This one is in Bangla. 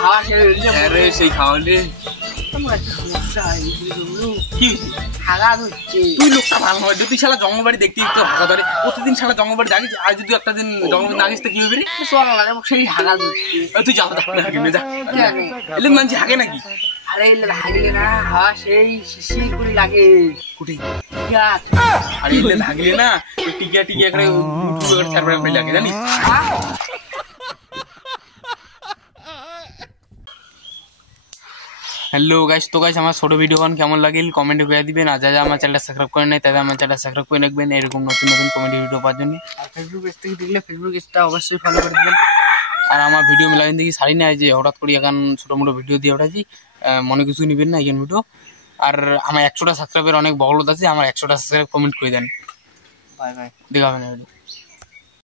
খাওয়া শেষ সেই খাওয়ালে তুই লোকটা ভালো হয় তুই শালা জঙ্গল বাড়ি দেখতে তো হাগা ধরে প্রতিদিন শালা জঙ্গল বাড়ি যাবি আর যদি একটা দিন জঙ্গল না গেছিস তো কি হবে রে সেই হাগা তুই যা এলে মানছি হাগে নাকি আরে হাগলে না হাওয়া সেই শিশির করে লাগে কুটি আরে এলে হাগলে না টিকিয়া টিকিয়া করে ছাড়পড়া করে লাগে জানিস হ্যালো গাইস তো গাইস আমার ছোট ভিডিও কেমন লাগিল কমেন্টে করে দিবেন আর যারা আমার চ্যানেলটা সাবস্ক্রাইব করেন নাই তাদের আমার চ্যানেলটা সাবস্ক্রাইব করে রাখবেন এরকম নতুন নতুন কমেডি ভিডিও পাওয়ার জন্য আর ফেসবুক পেজ থেকে দেখলে ফেসবুক পেজটা অবশ্যই ফলো করে দিবেন আর আমার ভিডিও মেলাদিন দেখি সারি নাই যে হঠাৎ করে এখন ছোটো মোটো ভিডিও দিয়ে ওঠাচ্ছি মনে কিছু নেবেন না এখন ভিডিও আর আমার 100টা সাবস্ক্রাইবের অনেক বড় আছে আমার 100টা সাবস্ক্রাইব কমেন্ট করে দেন বাই বাই দেখাবেন ভিডিও